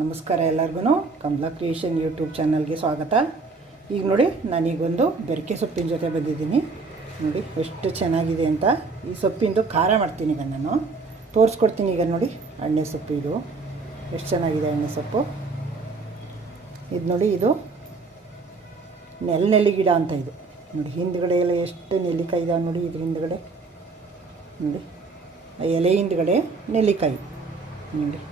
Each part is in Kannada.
ನಮಸ್ಕಾರ ಎಲ್ಲರಿಗೂ ಕಮಲಾ ಕ್ರಿಯೇಷನ್ ಯೂಟ್ಯೂಬ್ ಚಾನಲ್ಗೆ ಸ್ವಾಗತ. ಈಗ ನೋಡಿ ನಾನೀಗೊಂದು ಬೆರಕೆ ಸೊಪ್ಪಿನ ಜೊತೆ ಬಂದಿದ್ದೀನಿ. ನೋಡಿ ಎಷ್ಟು ಚೆನ್ನಾಗಿದೆ ಅಂತ. ಈ ಸೊಪ್ಪಿಂದು ಖಾರ ಮಾಡ್ತೀನಿ. ಈಗ ನಾನು ತೋರಿಸ್ಕೊಡ್ತೀನಿ. ಈಗ ನೋಡಿ ಎಣ್ಣೆ ಸೊಪ್ಪು, ಇದು ಎಷ್ಟು ಚೆನ್ನಾಗಿದೆ ಎಣ್ಣೆ ಸೊಪ್ಪು. ಇದು ನೋಡಿ, ಇದು ನೆಲ್ಲಿ ಗಿಡ ಅಂತ. ಇದು ನೋಡಿ ಹಿಂದ್ಗಡೆ ಎಲ್ಲ ಎಷ್ಟು ನೆಲ್ಲಿಕಾಯಿ ಇದಾವೆ ನೋಡಿ. ಇದ್ರ ಹಿಂದ್ಗಡೆ ನೋಡಿ, ಎಲೆ ಹಿಂದ್ಗಡೆ ನೆಲ್ಲಿಕಾಯಿ ನೋಡಿ.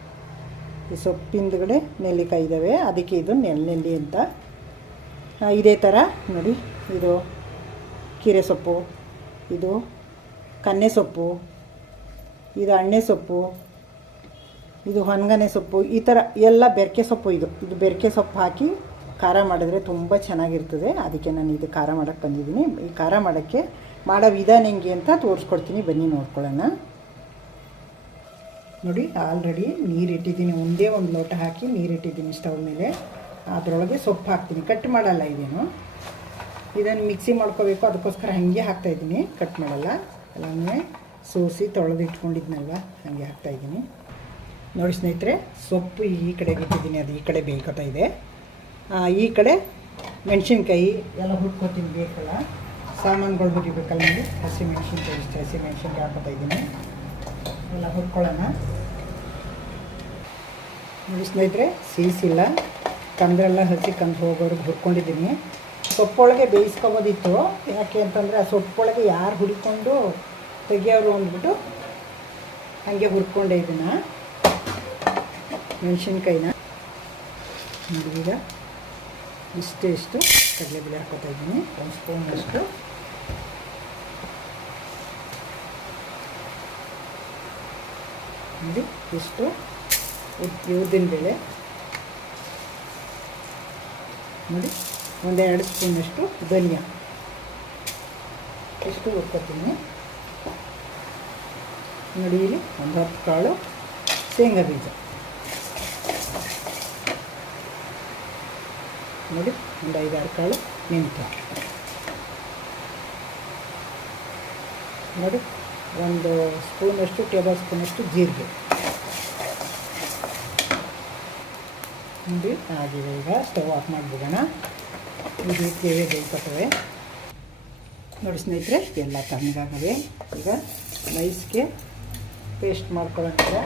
ಈ ಸೊಪ್ಪಿಂದಗಡೆ ನೆಲ್ಲಿಕಾಯಿ ಇದ್ದಾವೆ, ಅದಕ್ಕೆ ಇದು ನೆಲ್ಲಿ ಅಂತ. ಇದೇ ಥರ ನೋಡಿ, ಇದು ಕೀರೆ ಸೊಪ್ಪು, ಇದು ಕನ್ನೆ ಸೊಪ್ಪು, ಇದು ಅಣ್ಣೆ ಸೊಪ್ಪು, ಇದು ಹೊನ್ಗನೆ ಸೊಪ್ಪು, ಈ ಥರ ಎಲ್ಲ ಬೆರಕೆ ಸೊಪ್ಪು. ಇದು ಬೆರಕೆ ಸೊಪ್ಪು ಹಾಕಿ ಖಾರ ಮಾಡಿದ್ರೆ ತುಂಬ ಚೆನ್ನಾಗಿರ್ತದೆ. ಅದಕ್ಕೆ ನಾನು ಇದು ಖಾರ ಮಾಡೋಕ್ಕೆ ಬಂದಿದ್ದೀನಿ. ಈ ಖಾರ ಮಾಡೋಕ್ಕೆ ಮಾಡೋ ವಿಧಾನ ಹೆಂಗೆ ಅಂತ ತೋರಿಸ್ಕೊಡ್ತೀನಿ, ಬನ್ನಿ ನೋಡ್ಕೊಳ್ಳೋಣ. ನೋಡಿ, ಆಲ್ರೆಡಿ ನೀರಿಟ್ಟಿದ್ದೀನಿ. ಒಂದೇ ಒಂದು ಲೋಟ ಹಾಕಿ ನೀರಿಟ್ಟಿದ್ದೀನಿ ಸ್ಟವ್ ಮೇಲೆ. ಅದರೊಳಗೆ ಸೊಪ್ಪು ಹಾಕ್ತೀನಿ. ಕಟ್ ಮಾಡಲ್ಲ ಇದೇನು. ಇದನ್ನು ಮಿಕ್ಸಿ ಮಾಡ್ಕೋಬೇಕು, ಅದಕ್ಕೋಸ್ಕರ ಹಾಗೆ ಹಾಕ್ತಾಯಿದ್ದೀನಿ. ಕಟ್ ಮಾಡಲ್ಲ, ಎಲ್ಲನೇ ಸೋಸಿ ತೊಳೆದು ಇಟ್ಕೊಂಡಿದ್ನಲ್ವ, ಹಾಗೆ ಹಾಕ್ತಾಯಿದ್ದೀನಿ. ನೋಡಿ ಸ್ನೇಹಿತರೆ, ಸೊಪ್ಪು ಈ ಕಡೆಗೆ ಇಟ್ಟಿದ್ದೀನಿ, ಅದು ಈ ಕಡೆ ಬೇಯ್ಕೋತಾ ಇದೆ. ಈ ಕಡೆ ಮೆಣಸಿನ್ಕಾಯಿ ಎಲ್ಲ ಹುರ್ಕೋತೀನಿ, ಬೇಕಲ್ಲ ಸಾಮಾನುಗಳು ಹುರಿಬೇಕಲ್ಲ. ನೋಡಿ, ಹಸಿಮೆಣ್ಸಿನ್ಕಾಯಿ, ಇಷ್ಟು ಹಸಿಮೆಣ್ಸಿನ್ಕಾಯಿ ಹಾಕೋತಾ ಇದ್ದೀನಿ. ಎಲ್ಲ ಹುರ್ಕೊಳ್ಳೋಣ. ನೋಡಿ ಸ್ನೇಹಿತರೆ, ಸೀಸಿಲ್ಲ, ಕಂದರೆಲ್ಲ ಹಸಿ ಕಂದು ಹೋಗೋರಿಗೆ ಹುರ್ಕೊಂಡಿದ್ದೀನಿ. ಸೊಪ್ಪೊಳಗೆ ಬೇಯಿಸ್ಕೊಬೋದಿತ್ತು. ಯಾಕೆ ಅಂತಂದರೆ ಆ ಸೊಪ್ಪೊಳಗೆ ಯಾರು ಹುರ್ಕೊಂಡು ತೆಗಿಯೋರು ಅಂದ್ಬಿಟ್ಟು ಹಾಗೆ ಹುರ್ಕೊಂಡೆ ಇದನ್ನು, ಮೆಣಸಿನ್ಕಾಯಿನ. ನೋಡಿ, ಈಗ ಇಷ್ಟು ಕಡಲೆಬೇಳೆ ಹಾಕೋತಾ ಇದ್ದೀನಿ, ಒಂದು ಸ್ಪೂನಷ್ಟು. ನೋಡಿ, ಇಷ್ಟು ಉದ್ದಿನಬೇಳೆ. ನೋಡಿ, ಒಂದೆರಡು ಸ್ಪೂನಷ್ಟು ಧನಿಯಾ, ಇಷ್ಟು ಹುರ್ಕೊತೀನಿ. ನೋಡಿ, ಇಲ್ಲಿ ಒಂದು 10 ಕಾಳು ಶೇಂಗಾ ಬೀಜ. ನೋಡಿ, ಒಂದು 5-6 ಕಾಳು ಮೆಂತ್ಯ. ನೋಡಿ, ಒಂದು ಸ್ಪೂನಷ್ಟು, ಟೇಬಲ್ ಸ್ಪೂನಷ್ಟು ಜೀರಿಗೆ. ನೋಡಿ, ಆಗಿದೆ. ಈಗ ಸ್ಟವ್ ಆಫ್ ಮಾಡಿಬಿಡೋಣ. ಇದು ತೇವೆ ಬೇಯ್ಕೊತವೆ. ನೋಡಿ ಸ್ನೇಹಿತರೆ, ಎಲ್ಲ ತಣ್ಣಗಾಗವೆ. ಈಗ ನೈಸ್ಗೆ ಪೇಸ್ಟ್ ಮಾಡ್ಕೊಳ್ಳೋಣ.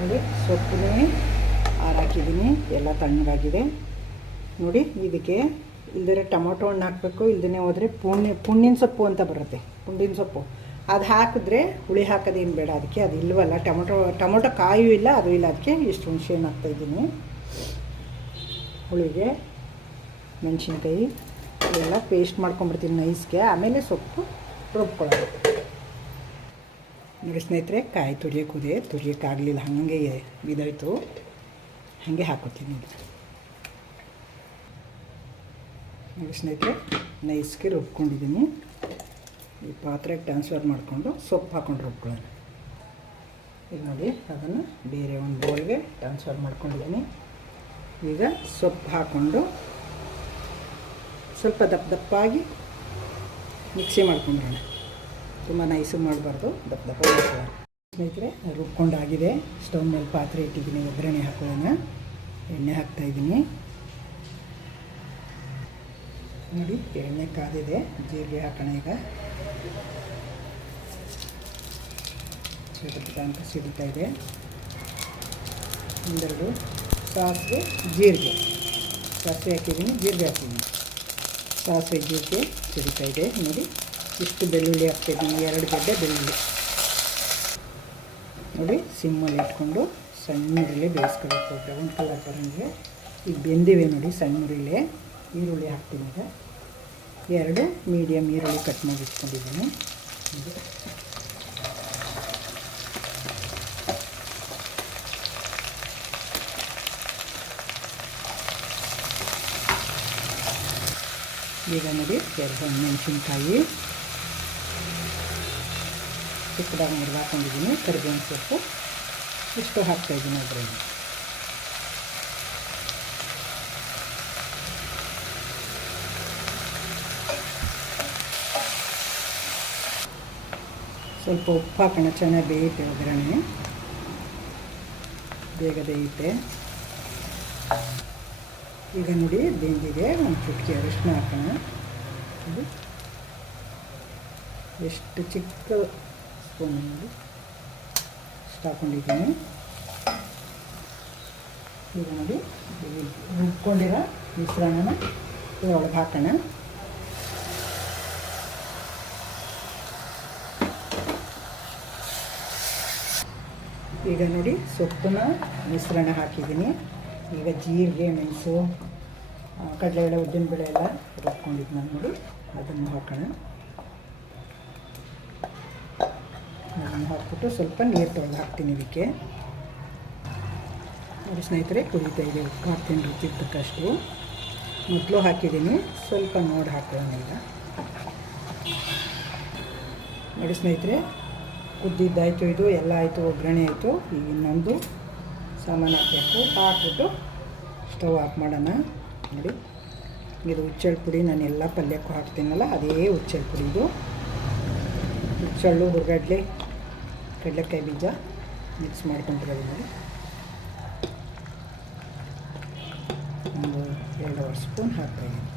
ನೋಡಿ, ಸೊಪ್ಪನ್ನೇ ಹಾಕಿದ್ದೀನಿ, ಎಲ್ಲ ತಣ್ಣಗಾಗಿದೆ. ನೋಡಿ, ಇದಕ್ಕೆ ಇಲ್ದರೆ ಟೊಮೊಟೊ ಹಣ್ಣು ಹಾಕಬೇಕು, ಇಲ್ದೇ ಹೋದರೆ ಪುಣ್ಣಿನ ಸೊಪ್ಪು ಅಂತ ಬರುತ್ತೆ, ಪುಂಡಿನ ಸೊಪ್ಪು. ಅದು ಹಾಕಿದ್ರೆ ಹುಳಿ ಹಾಕೋದೇನು ಬೇಡ. ಅದಕ್ಕೆ ಅದು ಇಲ್ವಲ್ಲ, ಟೊಮೊಟೊ ಕಾಯೂ ಇಲ್ಲ, ಅದು ಇಲ್ಲ. ಅದಕ್ಕೆ ಇಷ್ಟು ಹುಣಸೆಹಣ್ಣು ಹಾಕ್ತಾಯಿದ್ದೀನಿ. ಹುಳಿಗೆ ಮೆಣಸಿನ್ಕಾಯಿ ಎಲ್ಲ ಪೇಸ್ಟ್ ಮಾಡ್ಕೊಂಬಿಡ್ತೀನಿ ನೈಸ್ಗೆ. ಆಮೇಲೆ ಸೊಪ್ಪು ರುಬ್ಕೊಳ್ಳೋದು. ನೋಡಿ ಸ್ನೇಹಿತರೆ, ಕಾಯಿ ತುರಿಯೋಕ್ಕಾಗಲಿಲ್ಲ, ಹಾಗೆ ಬಿದ್ದೋಯ್ತು. ಹಾಗೆ ಹಾಕೋತೀನಿ. ನೋಡಿ ಸ್ನೇಹಿತರೆ, ನೈಸ್ಗೆ ರುಬ್ಕೊಂಡಿದ್ದೀನಿ. ಈ ಪಾತ್ರೆಗೆ ಟ್ರಾನ್ಸ್ಫರ್ ಮಾಡಿಕೊಂಡು ಸೊಪ್ಪು ಹಾಕ್ಕೊಂಡು ರುಬ್ಕೊಳ್ಳೋಣ. ಈಗ ನೋಡಿ, ಅದನ್ನು ಬೇರೆ ಒಂದು ಬೌಲ್ಗೆ ಟ್ರಾನ್ಸ್ಫರ್ ಮಾಡ್ಕೊಂಡಿದ್ದೀನಿ. ಈಗ ಸೊಪ್ಪು ಹಾಕ್ಕೊಂಡು ಸ್ವಲ್ಪ ದಪ್ಪಾಗಿ ಮಿಕ್ಸಿ ಮಾಡ್ಕೊಂಡ್ಬಿಡೋಣ. ತುಂಬ ನೈಸು ಮಾಡಬಾರ್ದು, ದಪ್ಪ ಮಾಡ್ಕೊಳ್ಳೋಣ. ಸ್ನೇಹಿತರೆ, ರುಬ್ಕೊಂಡಾಗಿದೆ. ಸ್ಟವ್ ಮೇಲೆ ಪಾತ್ರೆ ಇಟ್ಟಿದ್ದೀನಿ, ಒಗ್ಗರಣೆ ಹಾಕೊಳ್ಳೋಣ. ಎಣ್ಣೆ ಹಾಕ್ತಾಯಿದ್ದೀನಿ. ನೋಡಿ, ಎಣ್ಣೆ ಕಾದಿದೆ, ಜೀರಿಗೆ ಹಾಕೋಣ. ಈಗ ಸಿಡುತ್ತ ಅಂತ ಸಿಡುತ್ತಾ ಇದೆ. ಒಂದೆರಡು ಸಾಸಿವೆ, ಜೀರಿಗೆ, ಸಾಸಿವೆ ಹಾಕಿದ್ದೀನಿ, ಜೀರಿಗೆ ಹಾಕಿದ್ದೀನಿ. ಸಾಸಿವೆ ಜೀರಿಗೆ ಸಿಡುತ್ತಾ ಇದೆ. ನೋಡಿ, ಇಷ್ಟು ಬೆಳ್ಳುಳ್ಳಿ ಹಾಕ್ತಿದ್ದೀನಿ, 2 ಗೆಡ್ಡೆ ಬೆಳ್ಳುಳ್ಳಿ. ನೋಡಿ, ಸಿಮ್ಮಲ್ಲಿ ಇಟ್ಕೊಂಡು ಸಣ್ಣುರಿಲೆ ಬೇಯಿಸ್ಕೋಬೇಕು, ಬ್ರೌನ್ ಕಲರ್ ಬರೋಂಗೆ. ಈಗ ಬೆಂದಿವೆ ನೋಡಿ ಸಣ್ಣುರಿಲೆ. ಈರುಳ್ಳಿ ಹಾಕ್ತೀನಿ. ಈಗ 2 ಮೀಡಿಯಮ್ ಈರುಳ್ಳಿ ಕಟ್ ಮಾಡಿ ಇಟ್ಕೊಂಡಿದ್ದೀನಿ. ಈಗ ನೋಡಿ, 2 ಮೆಣಸಿನ್ಕಾಯಿ ಚಿಕ್ಕದಾಗಿ ಮುರಿದು ಹಾಕ್ಕೊಂಡಿದ್ದೀನಿ. ಕರಿಬೇವಿನ ಸೊಪ್ಪು ಇಷ್ಟು ಹಾಕ್ತಾಯಿದ್ದೀನಿ. ಅದರಲ್ಲಿ ಸ್ವಲ್ಪ ಉಪ್ಪು ಹಾಕೋಣ, ಚೆನ್ನಾಗಿ ಬೇಯುತ್ತೆ ಒಗ್ಗರಣೆ. ಬೇಗ ಬೇಯುತ್ತೆ. ಈಗ ನೋಡಿ ಬೆಂದಿದೆ. ಒಂದು ಚುಟ್ಕಿ ಅರಿಶಿನ ಹಾಕೋಣ. ಇದು ಎಷ್ಟು ಚಿಕ್ಕ ಸ್ಪೂನ್ ನೋಡಿ ಇಷ್ಟು ಹಾಕ್ಕೊಂಡಿದ್ದೀನಿ. ಈಗ ನೋಡಿ ರುಬ್ಕೊಂಡಿರೋ ಮಿಶ್ರಣನ ಇದರೊಳಗೆ ಹಾಕೋಣ. ಈಗ ನೋಡಿ ಸೊಪ್ಪಿನ ಮಿಶ್ರಣ ಹಾಕಿದ್ದೀನಿ. ಈಗ ಜೀರಿಗೆ, ಮೆಣಸು, ಕಡಲೆಬೇಳೆ, ಉದ್ದಿನಬೇಳೆ ಎಲ್ಲ ರುಬ್ಕೊಂಡಿದ್ದು ನಾನು ನೋಡಿ ಅದನ್ನು ಹಾಕೋಣ. ಅದನ್ನು ಹಾಕ್ಬಿಟ್ಟು ಸ್ವಲ್ಪ ನೀರು ತೊಳೆದು ಹಾಕ್ತೀನಿ ಇದಕ್ಕೆ. ನೋಡಿ ಸ್ನೇಹಿತರೆ, ಕುದೀತಾ ಇದೆ. ಉಪ್ಪು ಹಾಕ್ತೀನಿ ರುಚಿಗೆ ತಕ್ಕಷ್ಟು. ಮೊದಲು ಹಾಕಿದ್ದೀನಿ, ಸ್ವಲ್ಪ ನೋಡಿ ಹಾಕೋಣ. ಈಗ ನೋಡಿ ಸ್ನೇಹಿತರೆ, ಕುದ್ದಿದ್ದಾಯಿತು. ಇದು ಎಲ್ಲ ಆಯಿತು, ಒಗ್ಗರಣೆ ಆಯಿತು. ಈಗ ಇನ್ನೊಂದು ಸಾಮಾನು ಹಾಕಬೇಕು. ಹಾಕ್ಬಿಟ್ಟು ಸ್ಟವ್ ಆಫ್ ಮಾಡೋಣ. ನೋಡಿ ಇದು ಹುಚ್ಚೆಳ್ಳು ಪುಡಿ, ನಾನು ಎಲ್ಲ ಪಲ್ಯಕ್ಕೂ ಹಾಕ್ತೀನಲ್ಲ ಅದೇ ಹುಚ್ಚೆಳ್ಳು ಪುಡಿ. ಇದು ಹುಚ್ಚೆಳ್ಳು, ಹುರ್ಗಡ್ಲೆ, ಕಡಲೆಕಾಯಿ ಬೀಜ ಮಿಕ್ಸ್ ಮಾಡ್ಕೊಂಡಿರೋದು ನೋಡಿ. ಒಂದು 2 ಸ್ಪೂನ್ ಹಾಕ್ತಾಯಿದ್ದೀನಿ.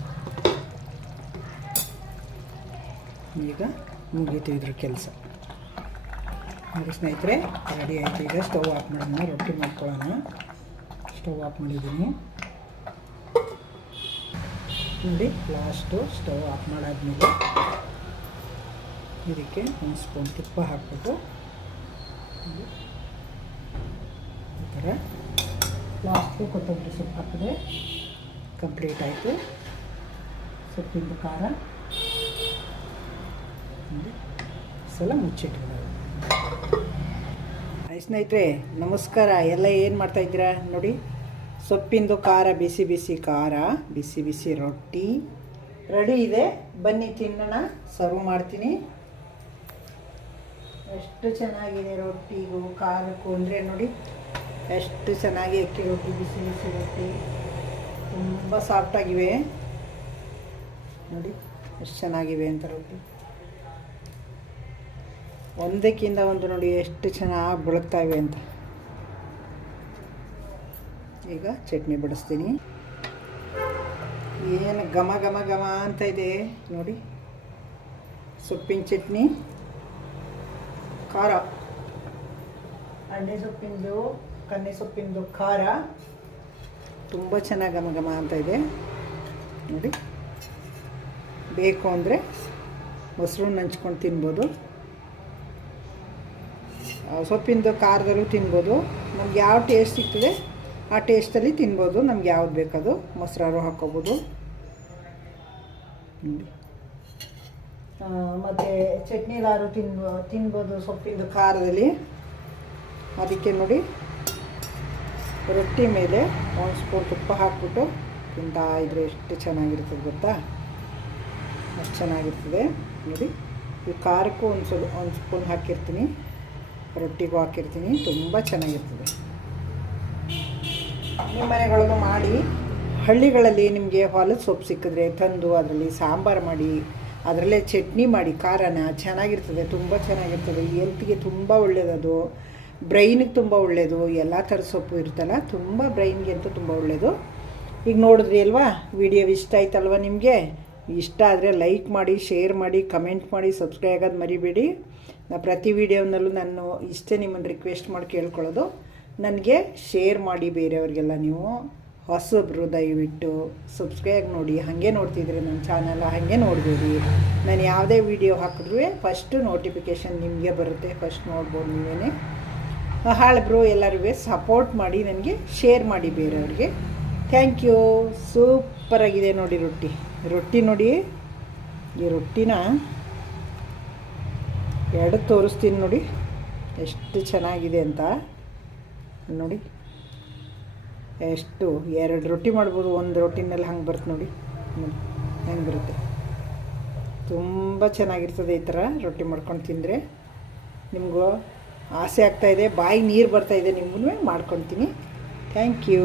ಈಗ ಮುಗೀತು ಇದ್ರ ಕೆಲಸ. ನೋಡಿ ಸ್ನೇಹಿತರೆ, ರೆಡಿ ಆಯಿತು. ಈಗ ಸ್ಟವ್ ಆಫ್ ಮಾಡೋಣ, ರೊಟ್ಟಿ ಮಾಡ್ಕೊಳ್ಳೋಣ. ಸ್ಟವ್ ಆಫ್ ಮಾಡಿದ್ದೀನಿ ನೋಡಿ. ಲಾಸ್ಟು ಸ್ಟವ್ ಆಫ್ ಮಾಡಾದ್ಮೇಲೆ ಇದಕ್ಕೆ 1 ಸ್ಪೂನ್ ತುಪ್ಪ ಹಾಕ್ಬಿಟ್ಟು ಈ ಥರ ಲಾಸ್ಟ್ಗೆ ಕೊತ್ತಂಬರಿ ಸೊಪ್ಪು ಹಾಕಿದ್ರೆ ಕಂಪ್ಲೀಟ್ ಆಯಿತು ಸೊಪ್ಪಿಂದು ಖಾರ. ನೋಡಿ ಸಲ ಮುಚ್ಚಿಟ್ಬಿಡೋದು. ಸ್ನೇಹಿತರೆ ನಮಸ್ಕಾರ. ಎಲ್ಲ ಏನು ಮಾಡ್ತಾಯಿದ್ದೀರಾ ನೋಡಿ. ಸೊಪ್ಪಿಂದು ಖಾರ, ಬಿಸಿ ಬಿಸಿ ಖಾರ, ಬಿಸಿ ಬಿಸಿ ರೊಟ್ಟಿ ರೆಡಿ ಇದೆ. ಬನ್ನಿ ತಿನ್ನೋಣ. ಸರ್ವ್ ಮಾಡ್ತೀನಿ. ಎಷ್ಟು ಚೆನ್ನಾಗಿದೆ ರೊಟ್ಟಿಗೂ ಖಾರಕ್ಕೂ ಅಂದರೆ ನೋಡಿ ಎಷ್ಟು ಚೆನ್ನಾಗಿ ಅಕ್ಕಿ ರೊಟ್ಟಿ, ಬಿಸಿ ಬಿಸಿ ರೊಟ್ಟಿ ತುಂಬ ಸಾಫ್ಟಾಗಿವೆ ನೋಡಿ. ಎಷ್ಟು ಚೆನ್ನಾಗಿವೆ ಅಂತ ರೊಟ್ಟಿ, ಒಂದಕ್ಕಿಂತ ಒಂದು ನೋಡಿ ಎಷ್ಟು ಚೆನ್ನಾಗಿ ಬೆಳಗ್ತಾಯಿವೆ ಅಂತ. ಈಗ ಚಟ್ನಿ ಬಡಿಸ್ತೀನಿ. ಏನು ಘಮ ಘಮ ಘಮ ಅಂತ ಇದೆ ನೋಡಿ. ಸೊಪ್ಪಿನ ಚಟ್ನಿ, ಖಾರ, ಅಣ್ಣೆ ಸೊಪ್ಪಿಂದು, ಕನ್ನೆ ಸೊಪ್ಪಿಂದು ಖಾರ ತುಂಬ ಚೆನ್ನಾಗಿ ಘಮ ಘಮ ಅಂತ ಇದೆ ನೋಡಿ. ಬೇಕು ಅಂದರೆ ಮೊಸರು ನಂಚ್ಕೊಂಡು ತಿನ್ಬೋದು. ಸೊಪ್ಪಿಂದು ಖಾರದಲ್ಲೂ ತಿನ್ಬೋದು. ನಮ್ಗೆ ಯಾವ ಟೇಸ್ಟ್ ಸಿಗ್ತದೆ ಆ ಟೇಸ್ಟಲ್ಲಿ ತಿನ್ಬೋದು. ನಮ್ಗೆ ಯಾವ್ದು ಬೇಕದು ಮೊಸರಾರು ಹಾಕ್ಕೋಬೋದು. ಮತ್ತು ಚಟ್ನಿಲಾರು ತಿನ್ಬೋದು ಸೊಪ್ಪಿಂದು ಖಾರದಲ್ಲಿ. ಅದಕ್ಕೆ ನೋಡಿ ರೊಟ್ಟಿ ಮೇಲೆ 1 ಸ್ಪೂನ್ ತುಪ್ಪ ಹಾಕ್ಬಿಟ್ಟು ತಿಂತಾ ಇದ್ರೆ ಎಷ್ಟು ಚೆನ್ನಾಗಿರ್ತದೆ ಗೊತ್ತಾ. ಅಷ್ಟು ಚೆನ್ನಾಗಿರ್ತದೆ ನೋಡಿ. ಈ ಖಾರಕ್ಕೂ ಒಂದು ಸ್ಪೂನ್ ಹಾಕಿರ್ತೀನಿ, ರೊಟ್ಟಿಗೂ ಹಾಕಿರ್ತೀನಿ. ತುಂಬ ಚೆನ್ನಾಗಿರ್ತದೆ. ನಿಮ್ಮ ಮನೆಗಳಲ್ಲೂ ಮಾಡಿ. ಹಳ್ಳಿಗಳಲ್ಲಿ ನಿಮಗೆ ಹೊಲದ ಸೊಪ್ಪು ಸಿಕ್ಕಿದ್ರೆ ತಂದು ಅದರಲ್ಲಿ ಸಾಂಬಾರು ಮಾಡಿ ಅದರಲ್ಲೇ ಚಟ್ನಿ ಮಾಡಿ ಖಾರನ ಚೆನ್ನಾಗಿರ್ತದೆ. ತುಂಬ ಚೆನ್ನಾಗಿರ್ತದೆ. ಹೆಲ್ತ್ಗೆ ತುಂಬ ಒಳ್ಳೆಯದು, ಬ್ರೈನಿಗೆ ತುಂಬ ಒಳ್ಳೆಯದು. ಎಲ್ಲ ಥರದ ಸೊಪ್ಪು ಇರುತ್ತಲ್ಲ, ತುಂಬ ಬ್ರೈನ್ಗೆ ಅಂತೂ ತುಂಬ ಒಳ್ಳೆಯದು. ಈಗ ನೋಡಿದ್ರಿ ಅಲ್ವಾ, ವಿಡಿಯೋ ಇಷ್ಟ ಆಯ್ತಲ್ವ ನಿಮಗೆ? ಇಷ್ಟ ಆದರೆ ಲೈಕ್ ಮಾಡಿ, ಶೇರ್ ಮಾಡಿ, ಕಮೆಂಟ್ ಮಾಡಿ, ಸಬ್ಸ್ಕ್ರೈಬ್ ಆಗೋದು ಮರಿಬೇಡಿ. ಪ್ರತಿ ವಿಡಿಯೋನಲ್ಲೂ ನಾನು ಇಷ್ಟೇ ನಿಮ್ಮನ್ನು ರಿಕ್ವೆಸ್ಟ್ ಮಾಡಿ ಕೇಳ್ಕೊಳ್ಳೋದು, ನನಗೆ ಶೇರ್ ಮಾಡಿ ಬೇರೆಯವ್ರಿಗೆಲ್ಲ. ನೀವು ಹೊಸಬ್ರು ದಯವಿಟ್ಟು ಸಬ್ಸ್ಕ್ರೈಬ್ ನೋಡಿ. ಹಾಗೆ ನೋಡ್ತಿದ್ರೆ ನನ್ನ ಚಾನಲ್ ಹಾಗೆ ನೋಡಬೇಡಿ. ನಾನು ಯಾವುದೇ ವಿಡಿಯೋ ಹಾಕಿದ್ರೂ ಫಸ್ಟು ನೋಟಿಫಿಕೇಷನ್ ನಿಮಗೆ ಬರುತ್ತೆ, ಫಸ್ಟ್ ನೋಡ್ಬೋದು ನೀವೇ. ಹಾಳಬ್ರು ಎಲ್ಲರಿಗೂ ಸಪೋರ್ಟ್ ಮಾಡಿ, ನನಗೆ ಶೇರ್ ಮಾಡಿ ಬೇರೆಯವ್ರಿಗೆ. Thank you. ಸೂಪರಾಗಿದೆ ನೋಡಿ ರೊಟ್ಟಿ ನೋಡಿ. ಈ ರೊಟ್ಟಿನ ಎರಡು ತೋರಿಸ್ತೀನಿ ನೋಡಿ ಎಷ್ಟು ಚೆನ್ನಾಗಿದೆ ಅಂತ ನೋಡಿ. ಎಷ್ಟು 2 ರೊಟ್ಟಿ ಮಾಡ್ಬೋದು, ಒಂದು ರೊಟ್ಟಿನಲ್ಲಿ ಹಂಗೆ ಬರುತ್ತೆ ನೋಡಿ. ಹೆಂಗೆ ಬರುತ್ತೆ, ತುಂಬ ಚೆನ್ನಾಗಿರ್ತದೆ. ಈ ಥರ ರೊಟ್ಟಿ ಮಾಡ್ಕೊಂಡು ತಿಂದರೆ ನಿಮಗೂ ಆಸೆ ಆಗ್ತಾಯಿದೆ, ಬಾಯಿಗೆ ನೀರು ಬರ್ತಾಯಿದೆ. ನಿಮಗೂ ಮಾಡ್ಕೊತೀನಿ. Thank you.